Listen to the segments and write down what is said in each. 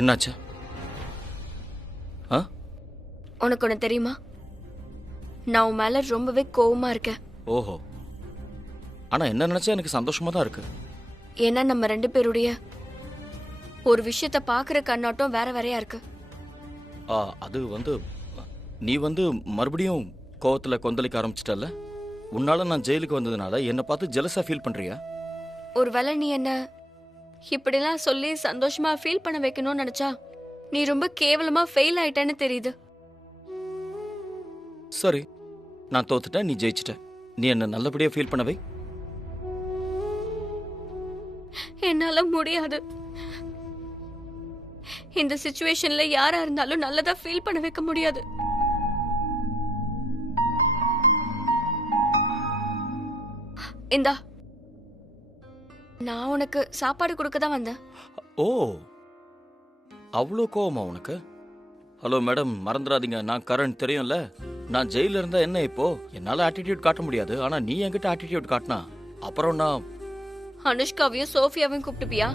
என்னாச்சு? உனக்கு ஒன்று தெரியுமா? நான் உன் மேல ரொம்பவே கோவமா இருக்கேன். ஓஹோ, ஆனா என்ன நினைச்சா எனக்கு சந்தோஷமா தான் இருக்கு. ஏன்னா நம்ம ரெண்டு பேருடைய ஒரு விஷயத்த பாக்குற கண்ணோட்டம் வேற வேறையா இருக்கு. அது நீ மறுபடியும் கோவத்துல கொந்தளிக்க ஆரம்பிச்சிட்டல்ல. உன்னால நான் ஜெயிலுக்கு வந்ததுனால என்னை பார்த்து ஜெலஸா ஃபீல் பண்றியா? ஒருவேளை நீ என்ன இப்படிலாம் சொல்லி சந்தோஷமா ஃபீல் பண்ண வைக்கணும்னு நினைச்சா நீ ரொம்ப கேவலமா ஃபெயில் ஆயிட்டேன்னு தெரியுது. சரி, நான் தோத்துட்டேன், நீ ஜெயிச்சிட்ட. நீ என்ன நல்லபடியா ஃபீல் பண்ண வை. என்னால முடியாது. இந்த சிச்சுவேஷன்ல யாரா இருந்தாலும் நல்லதா ஃபீல் பண்ண வைக்க முடியாது. இந்தா, நான் உனக்கு சாப்பாடு கொடுக்க தான் வந்தேன். ஓ, அவ்வளோ கோவமா உனக்கு? ஹலோ மேடம், மறந்துடாதீங்க, நான் கரண், தெரியும்ல. நான் ஜெயில இருந்தா என்ன, இப்போ என்னால ஆட்டிடியூட் காட்ட முடியாது. ஆனா நீ என்கிட்ட ஆட்டிடியூட் காட்டினா அப்புறம் நான் அனுஷ்காவையும் சோஃபியாவையும் கூப்பிட்டுப்பியா?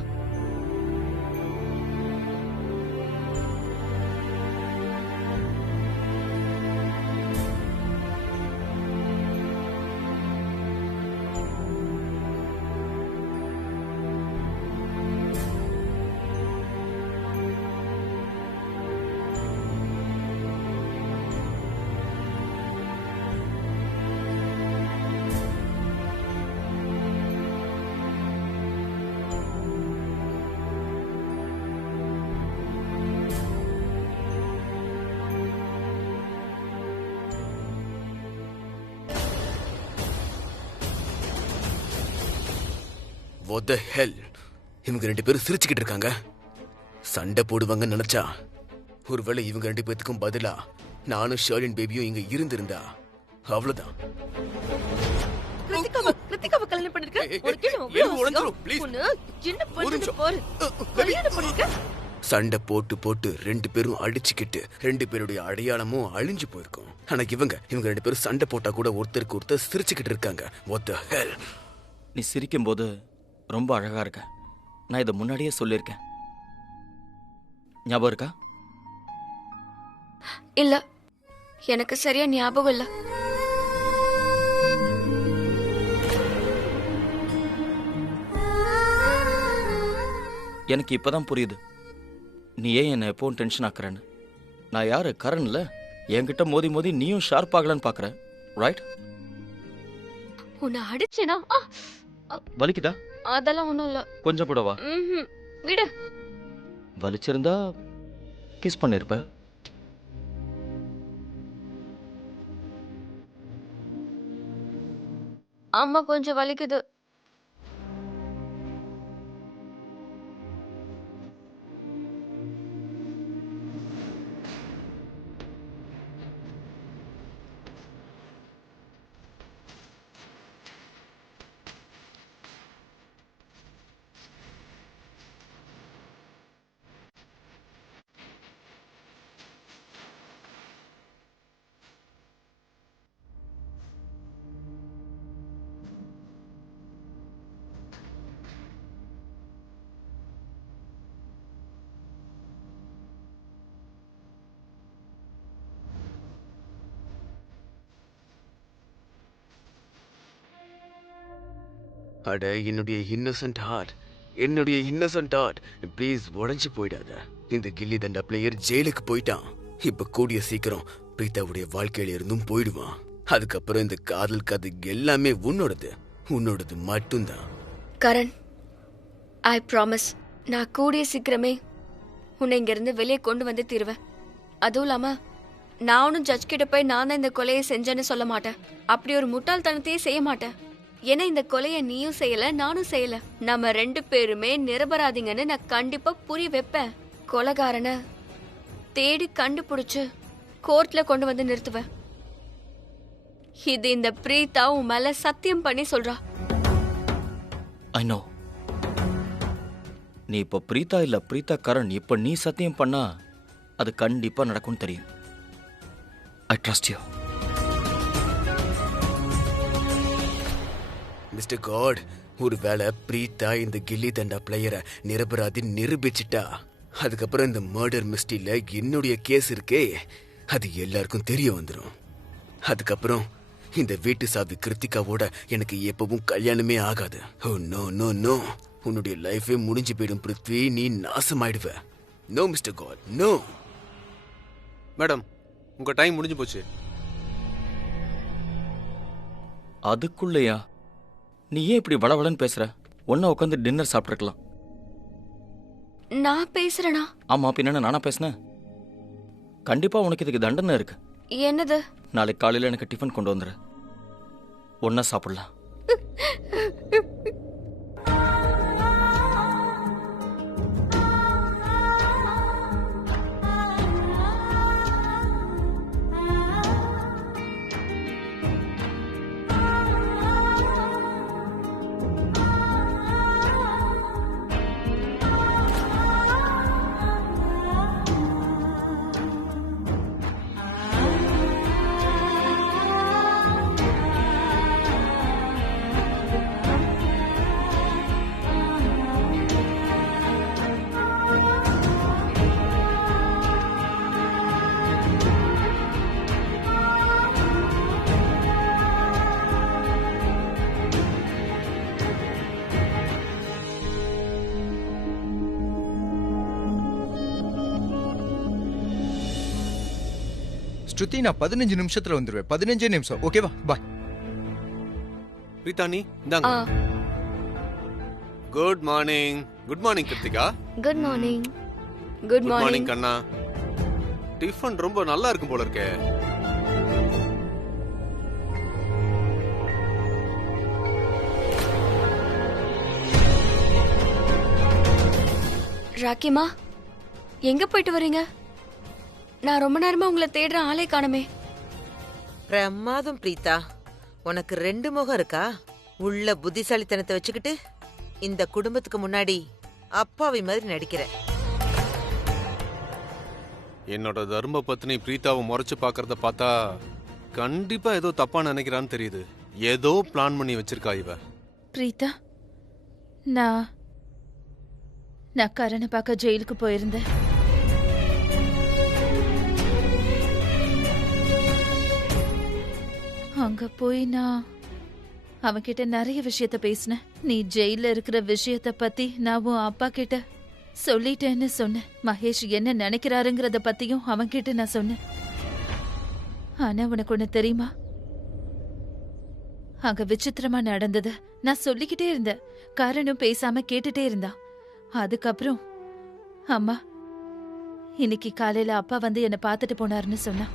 What the hell? இவங்க ரெண்டு பேரும் சிரிச்சுக்கிட்டு இருக்காங்க. சண்டை போடுவாங்கன்னு நினைச்சா ஒருவேளை இவங்க ரெண்டு பேத்துக்கும் பதிலா நானும் ஷர்லின் பேபியும் இங்க இருந்திருந்தா அவ்வளவுதான். சண்டை போட்டு போட்டு ரெண்டு பேரும் அடிச்சுக்கிட்டு ரெண்டு பேருடைய அடையாளமும் அழிஞ்சு போயிருக்கும். ஆனா இவங்க ரெண்டு பேரும் சண்டை போட்டா கூட ஒருத்தருக்கு ஒருத்தர் சிரிச்சுக்கிட்டு இருக்காங்க. What the hell? நீ சிரிக்கும் போது ரொம்ப அழகா இருக்க. நான் இதை முன்னாடியே சொல்லியிருக்கேன், ஞாபகம் இருக்கா? இல்ல, எனக்கு சரியா ஞாபகம் இல்ல. எனக்கு இப்பதான் புரியுது நீ ஏன் என்ன எப்பவும் டென்ஷன் ஆக்குறேன்னு. நான் யாரு, கரண்ல. என்கிட்ட மோதி மோதி நீயும் ஷார்ப் ஆகலன்னு பாக்குற, ரைட்? உன்னை அடிச்சேனா? வலிக்குதா? அதெல்லாம் ஒண்ணும் இல்ல. கொஞ்சம் கூட வா. விடு. வலிச்சிருந்தா கிஸ் பண்ணிருப்ப. அம்மா கொஞ்சம் வலிக்குது. அட, என்னுடைய இன்னசென்ட் ஹார்ட், ப்ளீஸ் உடைஞ்சு போயிடாத. இந்த கில்லி தண்டா பிளேயர் ஜெயிலுக்கு போயிட்டான். இப்ப கூடிய சீக்கிரம் பிரீத்தாவுடைய வாழ்க்கையில இருந்தும் போயிடுவான். அதுக்கப்புறம் இந்த காதல் கதை எல்லாமே உன்னோடது மட்டும்தான். கரண், ஐ ப்ராமிஸ், நான் கூடிய சீக்கிரமே உன்னை இங்க இருந்து வெளியே கொண்டு வந்து தீருவேன். அதுவும் இல்லாம நானும் ஜட்ஜ் கிட்ட போய் நான் தான் இந்த கொலையை செஞ்சேன்னு சொல்ல மாட்டேன். அப்படி ஒரு முட்டாள்தனத்தையே செய்ய மாட்டேன். ஏன்னா இந்த கொலையை நீயும் செய்யல, நானும் செய்யல. நம்ம ரெண்டு பேருமே நிரபராதிங்கன்னு நான் கண்டிப்பா புரிய வைப்பேன். கொலைகாரனை தேடி கண்டுபிடிச்சு கோர்ட்ல கொண்டு வந்து நிறுத்துவேன். இது இந்த பிரீத்தா உன் மேல சத்தியம் பண்ணி சொல்றா. I know. நீ இப்ப பிரீத்தா இல்ல, பிரீத்தா கரண். இப்ப நீ சத்தியம் பண்ணா அது கண்டிப்பா நடக்கும்னு தெரியும். I trust you. Mister God, ஒருவேளை பிரீத்தா இந்த கில்லி தண்டா பிளேயரை நிரபராதி நிரூபிச்சிட்டா அதுக்கப்புறம் இந்த மர்டர் மிஸ்ட்ரியில என்னுடைய கேஸ் இருக்கே, அது எல்லாருக்கும் தெரிய வந்துடும். அதுக்கப்புறம் இந்த வீட்டு சாவி கிருத்திகாவோட எனக்கு எப்பவும் கல்யாணமே ஆகாது. ஓ நோ நோ நோ, உன்னுடைய லைஃபே முடிஞ்சு போயிடும் பிருத்வி. நீ நாசமாயிடுவ. No mister god, no. Madam, உங்க டைம் முடிஞ்சு போச்சு. அதுக்குள்ளயா? நீ ஏன் இப்படி வளவளன்னு பேசுற? ஒன்னா உட்காந்து டின்னர் சாப்பிட்டுருக்கலாம். நான் பேசுறேனா? ஆமா, பின்ன நானா பேசுனேன்? கண்டிப்பா உனக்கு இதுக்கு தண்டனை இருக்கு. என்னது? நாளைக்கு காலையில எனக்கு டிஃபன் கொண்டு வந்துரு, ஒன்னா சாப்பிடலாம். ஸ்ருதி, நான் 15 நிமிஷத்துல வந்துருவேன். 15 நிமிஷம், ஓகேவா? பாய். பிரீதா, நீ இந்தாங்க. Good morning. Good morning Krithika. Good morning. Good good morning morning கண்ணா. டிஃபன் ரொம்ப நல்லா இருக்கும் போல இருக்கே. ராக்கிமா, எங்க போயிட்டு வரீங்க? நான் ரொம்ப நேரமா உங்களை தேடுற ஆளே காணுமே. பிரமாதம் பிரீதா, உனக்கு 2 முகம் இருக்கா? உள்ள புத்திசாலித்தனத்தை வச்சுக்கிட்டு இந்த குடும்பத்துக்கு முன்னாடி அப்பாவி மாதிரி நடிக்கிற. என்னோட தர்ம பத்னி பிரீதாவை முறைச்சு பாக்குறத பார்த்தா கண்டிப்பா ஏதோ தப்பா நினைக்கிறான்னு தெரியுது. ஏதோ பிளான் பண்ணி வச்சிருக்கா இவ. பிரீதா, நான் கரணை பார்க்க ஜெயிலுக்கு போயிருந்தேன். அங்க போய் நான் அவன்கிட்ட நிறைய விஷயத்த பேசினேன். நீ ஜெயில இருக்கிற விஷயத்த பத்தி நான் உன் அப்பா கிட்ட சொல்லிட்டேன்னு சொன்னேன். மகேஷ் என்ன நினைக்கிறாருங்கிறத பத்தியும் அவன்கிட்ட நான் சொன்னேன். ஆனா உனக்கு ஒண்ணு தெரியுமா? அங்க விசித்திரமா நடந்தது. நான் சொல்லிக்கிட்டே இருந்தேன், காரணம் பேசாம கேட்டுட்டே இருந்தான். அதுக்கப்புறம் அம்மா இன்னைக்கு காலையில அப்பா வந்து என்ன பார்த்துட்டு போனாருன்னு சொன்னா.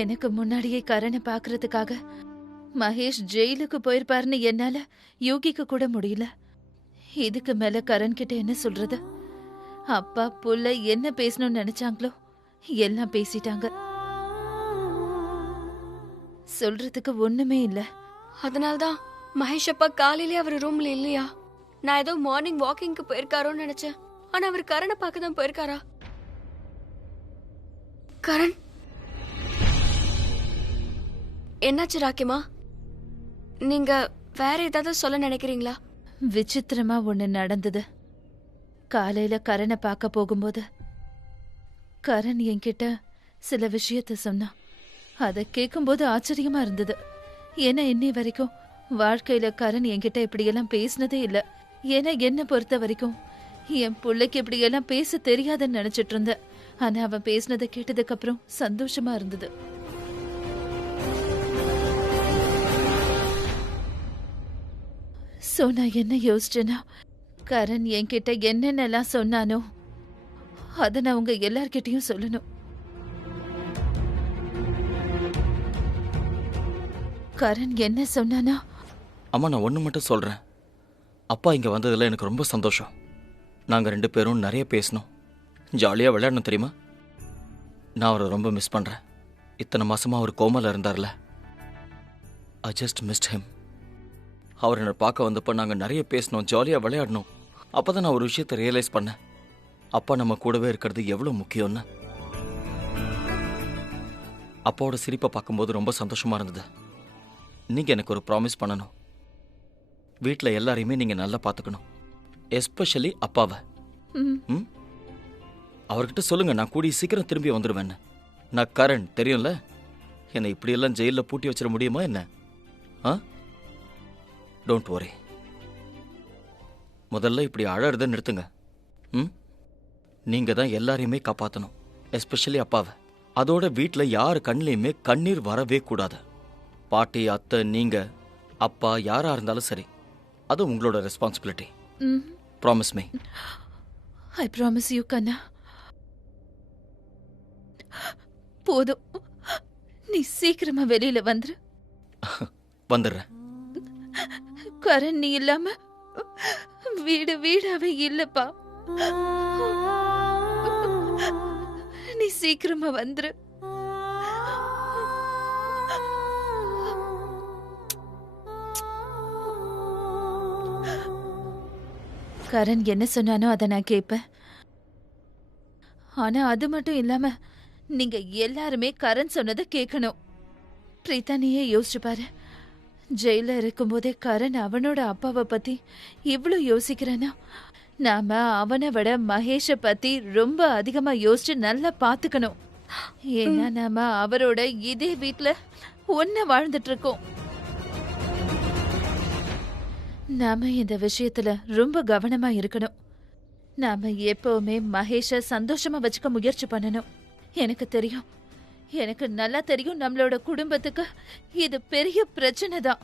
எனக்கு முன்னாடியே கரணை பாக்குறதுக்காக மகேஷ் ஜெயிலுக்கு போயிருப்பாருன்னு என்னால யோகிக்க கூட முடியல. இதுக்கு மேல கரண் கிட்ட என்ன சொல்றது? அப்பா புள்ள என்ன பேசணும்னு நினைச்சாங்களோ எல்லாம் பேசிட்டாங்க. சொல்றதுக்கு ஒண்ணுமே இல்ல. அதனால்தான் மகேஷ் அப்பா காலையிலே அவர் ரூம்ல இல்லையா? நான் ஏதோ மார்னிங் வாக்கிங்க்கு போயிருக்காரோன்னு நினைச்சேன். ஆனா அவர் கரணை பார்க்க தான் போயிருக்காரா? கரண் என்னாச்சு ராக்கிமா? நீங்க வேற ஏதாவது சொல்ல நினைக்கிறீங்களா? விசித்திரமா ஒண்ணு நடந்தது. காலையில கரணை பார்க்க போகும்போது கரண் என்கிட்ட சில விஷயத்த சொன்னான். அதை கேட்கும்போது ஆச்சரியமா இருந்தது. ஏன்னா இன்னை வரைக்கும் வாழ்க்கையில கரண் என்கிட்ட இப்படியெல்லாம் பேசினதே இல்ல. ஏன்னா என்ன பொறுத்த வரைக்கும் என் பிள்ளைக்கு இப்படியெல்லாம் பேச தெரியாதுன்னு நினைச்சிட்டு இருந்தேன். ஆனா அவன் பேசினதை கேட்டதுக்கு அப்புறம் சந்தோஷமா இருந்தது. சோ நான் என்ன யோசிச்சேன்னா, கரண் என்கிட்ட என்னென்னலாம் சொன்னானோ அதை நான் உங்க எல்லார்கிட்டயும் சொல்லணும். கரண் என்ன சொன்னானா? அம்மா, நான் ஒன்று மட்டும் சொல்கிறேன். அப்பா இங்கே வந்ததில் எனக்கு ரொம்ப சந்தோஷம். நாங்கள் 2 பேரும் நிறைய பேசணும், ஜாலியாக விளையாடணும். தெரியுமா, நான் அவரை ரொம்ப மிஸ் பண்ணுறேன். இத்தனை மாசமாக அவர் கோமால இருந்தார்ல, ஐ ஜஸ்ட் மிஸ்ட் ஹிம். அவர் என்னை பார்க்க வந்தப்போ நாங்கள் நிறைய பேசணும், ஜாலியாக விளையாடணும். அப்போ தான் நான் ஒரு விஷயத்தை ரியலைஸ் பண்ணேன், அப்பா நம்ம கூடவே இருக்கிறது எவ்வளோ முக்கியம்னு. அப்பாவோட சிரிப்பை பார்க்கும்போது ரொம்ப சந்தோஷமாக இருந்தது. நீங்கள் எனக்கு ஒரு ப்ராமிஸ் பண்ணணும். வீட்டில் எல்லாரையுமே நீங்க நல்லா பார்த்துக்கணும், எஸ்பெஷலி அப்பாவை. ம். ம்? அவர்கிட்ட சொல்லுங்க நான் கூடிய சீக்கிரம் திரும்பி வந்துடுவேன்னு. நான் கரண் தெரியும்ல, என்னை இப்படியெல்லாம் ஜெயிலில் பூட்டி வச்சிட முடியுமா என்ன? ஆ, டோன்ட் worry. முதல்ல இப்படி அழறத நிறுத்துங்க. ம், நீங்க தான் எல்லாரையுமே காப்பாற்றணும், எஸ்பெஷலி அப்பாவை. அதோட வீட்டில் யார் கண்ணிலையுமே கண்ணீர் வரவே கூடாது. பாட்டி, அத்தை, நீங்க, அப்பா, யாரா இருந்தாலும் சரி, அது உங்களோட ரெஸ்பான்சிபிலிட்டி. ம். Promise me. I promise you கண்ணா. போதும், நீ சீக்கிரமா வெளியில வந்துரு. வந்துடுறேன். கரண் நீ இல்லாம வீடு வீடாவே இல்லப்பா. நீ சீக்கிரமா வந்துரு. கரண் என்ன சொன்னானோ அதை நான் கேட்பேன். ஆனா அது மட்டும் இல்லாம நீங்க எல்லாருமே கரண் சொன்னதை கேட்கணும். பிரீதா, நீயே யோசிச்சு பாரு. ஜெயில இருக்கும்போதே கரண் அவனோட அப்பாவை பத்தி இவ்ளோ யோசிக்கிறானா, நாம அவனை விட மகேஷ பத்தி ரொம்ப அதிகமா யோசிச்சு நல்லா பாத்துக்கணும். ஏன்னா நாம அவரோட இதே வீட்ல ஒன்ன வாழ்ந்துட்டு இருக்கோம். நாம இந்த விஷயத்துல ரொம்ப கவனமா இருக்கணும். நாம எப்பவுமே மகேஷ சந்தோஷமா வச்சுக்க முயற்சி பண்ணணும். எனக்கு தெரியும், எனக்கு நல்லா தெரியும் நம்மளோட குடும்பத்துக்கு இது பெரிய பிரச்சனை தான்.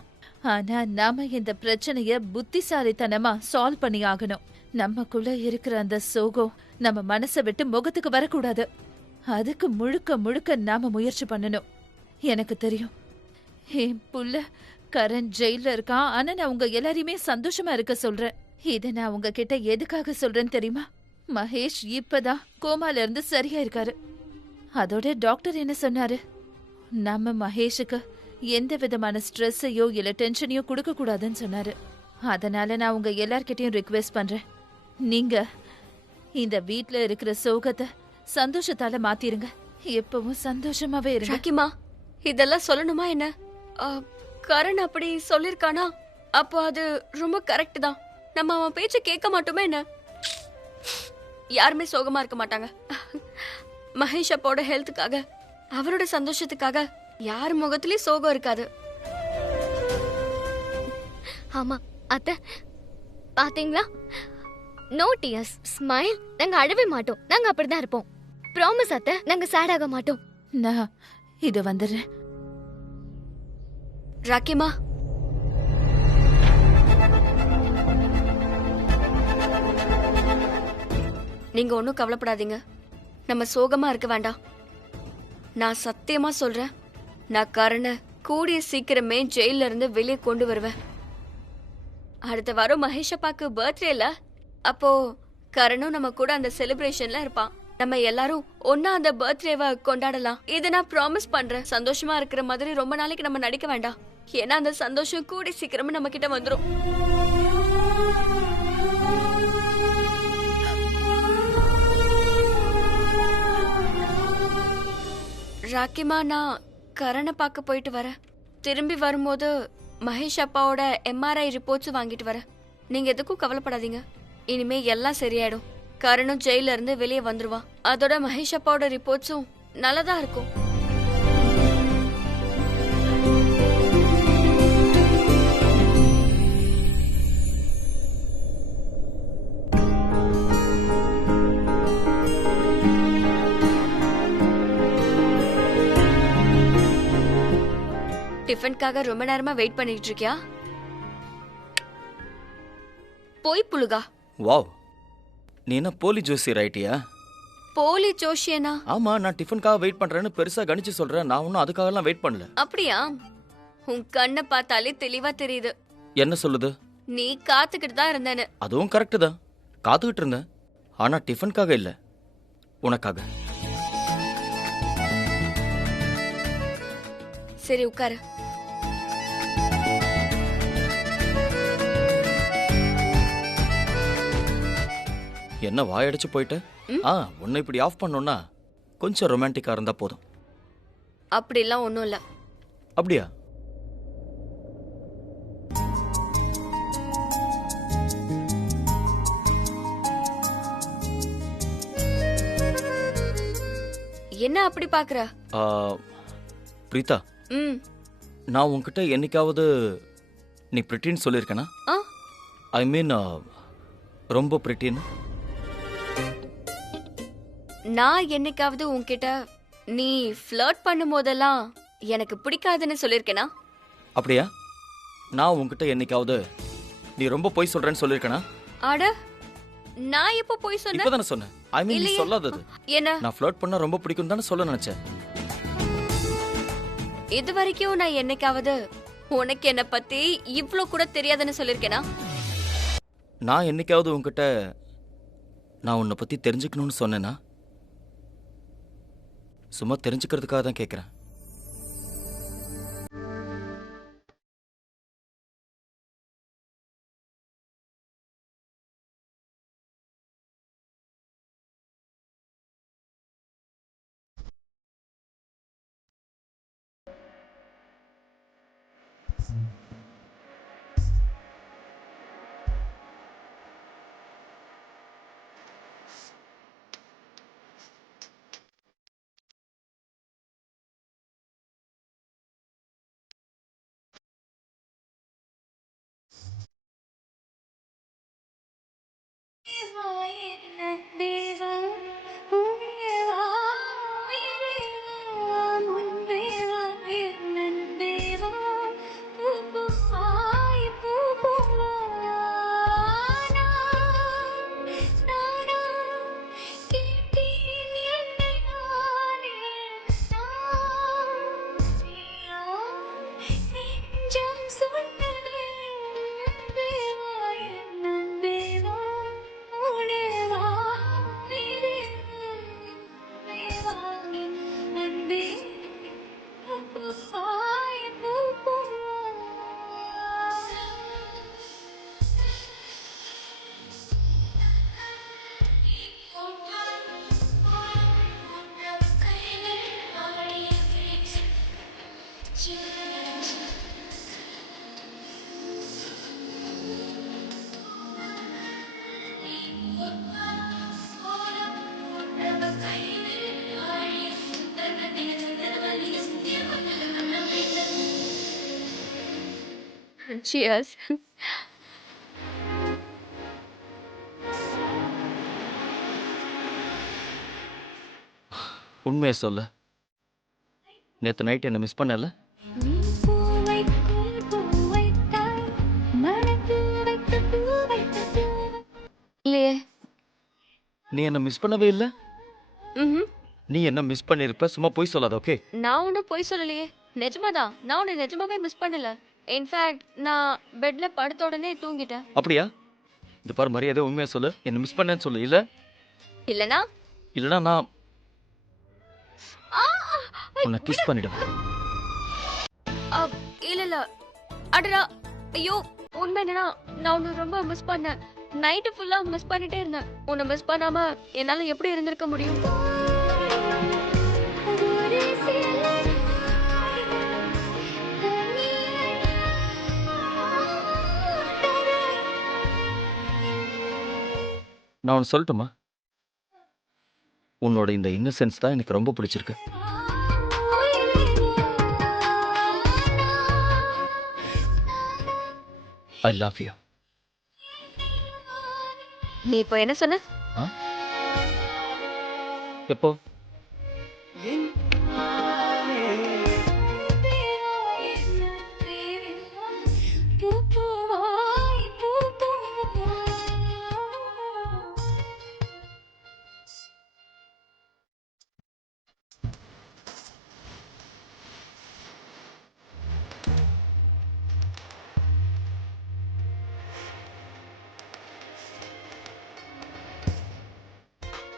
ஆனா நாம இந்த பிரச்சனைய புத்திசாலித்தனமா சால்வ் பண்ணி ஆகணும். நமக்குள்ள இருக்கிற அந்த சோகம் நம்ம மனசை விட்டு முகத்துக்கு வரக்கூடாது. அதுக்கு முழுக்க முழுக்க நாம முயற்சி பண்ணணும். எனக்கு தெரியும் என் புள்ள கரண் ஜெயில இருக்கான். ஆனா நான் உங்க எல்லாரையுமே சந்தோஷமா இருக்க சொல்றேன். இத நான் உங்ககிட்ட எதுக்காக சொல்றேன்னு தெரியுமா? மகேஷ் இப்பதான் கோமால இருந்து சரியா இருக்காரு. அதோட டாக்டர் என்ன சொன்னாரு, நம்ம மகேஷுக்கு எந்த விதமான ஸ்ட்ரெஸ்ஸையோ இல்ல டென்ஷனையோ கொடுக்க கூடாதுன்னு சொன்னாரு. அதனால நான் உங்க எல்லார்கிட்டயும் ரிக்வெஸ்ட் பண்றேன், நீங்க இந்த வீட்ல இருக்கிற சோகத்தை சந்தோஷத்தால மாத்திருங்க. எப்பவும் சந்தோஷமாவே இருங்க. ராக்கிமா, இதெல்லாம் சொல்லணுமா என்ன? கரண் அப்படி சொல்லிருக்கானா? அப்போ அது ரொம்ப கரெக்ட் தான். நம்ம அவன் பேச்ச கேட்க மாட்டோமே என்ன? யாருமே சோகமா இருக்க மாட்டாங்க. மகேஷ் அப்பாவோட ஹெல்த்துக்காக, அவரோட சந்தோஷத்துக்காக யார் முகத்திலயும் சோகம் இருக்காது. ஆமா அத்தை, பாத்தீங்களா? No tears, smile. நாங்க அழவே மாட்டோம். நாங்க அப்படிதான் இருப்போம். ப்ராமிஸ் அத்தை, நாங்க சேட் ஆக மாட்டோம். நான் இது வந்துடுறேன். ராக்கிமா, நீங்க ஒன்னும் கவலைப்படாதீங்க. நம்ம சோகமா இருக்க வேண்டாம். நான் சத்தியமா சொல்றேன், நான் கரணை கூடிய சீக்கிரமே ஜெயில இருந்து வெளியே கொண்டு வருவேன். அடுத்த வாரம் மகேஷ் அப்பாக்கு பர்த்டேல, அப்போ கரணும் நம்ம கூட அந்த செலிப்ரேஷன்ல இருப்பான். நம்ம எல்லாரும் ஒன்னா அந்த பர்த்டேவை கொண்டாடலாம். இதை நான் ப்ராமிஸ் பண்றேன். சந்தோஷமா இருக்கிற மாதிரி ரொம்ப நாளைக்கு நம்ம நடிக்க வேண்டாம். ஏன்னா அந்த சந்தோஷம் கூடி சீக்கிரமே நம்ம கிட்ட வந்துரும். ராக்கிமா, நான் கரணை பார்க்க போயிட்டு வரேன். திரும்பி வரும்போது மகேஷ் அப்பாவோட MRI ரிப்போர்ட்ஸ் வாங்கிட்டு வரேன். நீங்க எதுக்கும் கவலைப்படாதீங்க. இனிமே எல்லாம் சரியாயிடும். கரணும் ஜெயில இருந்து வெளியே வந்துருவா. அதோட மகேஷ் அப்பாவோட ரிப்போர்ட்ஸும் நல்லதா இருக்கும். டிஃபனுக்காக ரொம்ப நேரமா வெயிட் பண்ணிட்டு இருக்கியா? போய் புழுகா. வாவ், நீ என்ன போலி ஜோசி ரைட்டியா? போலி ஜோஷியனா? ஆமா, நான் டிஃபனுக்காக வெயிட் பண்றேன்னு பெருசா கணிச்சு சொல்றேன். நான் ஒன்னும் அதுக்காகலாம் வெயிட் பண்ணல. அப்படியா? உன் கண்ணை பார்த்தாலே தெளிவா தெரியுது. என்ன சொல்லுது? நீ காத்துக்கிட்டு தான் இருந்தேன்னு. அதுவும் கரெக்டு தான், காத்துக்கிட்டு இருந்தேன். ஆனா டிஃபனுக்காக இல்ல, உனக்காக. சரி, உட்காரு. என்ன வாயடிச்சு போயிட்ட? உன்னை இப்படி ஆஃப் பண்ணோம்னா கொஞ்சம் ரொமான்டிக்கா இருந்தா போதும். அப்படிலாம் ஒன்றும் இல்லை. அப்படியா? என்ன அப்படி பாக்குற? ஆ, பிரீதா, ம். நான் உன்கிட்ட என்னைக்காவது நீ பிரிட்டின்னு சொல்லியிருக்கேனா? ஆ? ஐ மீன் ரொம்ப பிரிட்டின்னு. நான் என்னைக்காவது உன்கிட்ட நீ ஃப்ளர்ட் பண்ணும் போதெல்லாம் எனக்கு பிடிக்காதுன்னு சொல்லிருக்கேனா? அப்படியா? நான் உன்கிட்ட என்னைக்காவது நீ ரொம்ப பொய் சொல்றேன்னு சொல்லியிருக்கேனா? அட, நான் எப்போ போய் சொன்னேன்? இப்பதானே சொன்னேன். ஐ மீன் நீ இல்லையே. சொல்லாதது. என்ன? நான் ஃப்ளர்ட் பண்ண ரொம்ப பிடிக்கும் தானே சொல்ல நினைச்சேன். இது வரைக்கும் நான் என்னைக்காவது உனக்கு என்ன பத்தி இவ்ளோ கூட தெரியாதுன்னு சொல்லிருக்கேனா? நான் என்னைக்காவது உன்கிட்ட நான் உன்னை பத்தி தெரிஞ்சுக்கணும்னு சொன்னேனா? சும்மா தெரிஞ்சுக்கிறதுக்காக தான் கேட்குறேன். Cheers. உண்மையை சொல்லு, நேற்று நைட் என்ன மிஸ் பண்ணல? இல்லையே. நீ என்ன மிஸ் பண்ணவே இல்லை. ம்ஹும். நீ என்ன மிஸ் பண்ணிருப்ப, சும்மா பொய் சொல்லாத. ஓகே? நான் ஒன்றும் போய் சொல்லலையே. நிஜமாதான், நான் உன்னை நிஜமாவே மிஸ் பண்ணல. இன்ஃபேக்ட் நான் பெட்ல படுத்த உடனே தூங்கிட்டேன். அப்படியா? இது பாரு, மரியாதை உண்மையை சொல்லு. என்ன மிஸ் பண்ணேன்னு சொல்லு. இல்ல இல்லனா இல்லைன்னா நான் உன்னை கிஸ் பண்ணிடுவேன். இல்ல இல்ல. அடடா, ஐயோ, உண்மை என்னன்னா நான் உன்னை ரொம்ப மிஸ் பண்ணேன். நைட்டு ஃபுல்லா மிஸ் பண்ணிட்டே இருந்தேன். உன்னை மிஸ் பண்ணாம என்னால எப்படி இருந்திருக்க முடியும்? நான் ஒன்று சொல்லட்டுமா? உன்னோட இந்த இன்னசென்ஸ் தான் எனக்கு ரொம்ப பிடிச்சிருக்கு. I love you. நீ இப்போ என்ன சொன்ன? எப்போ?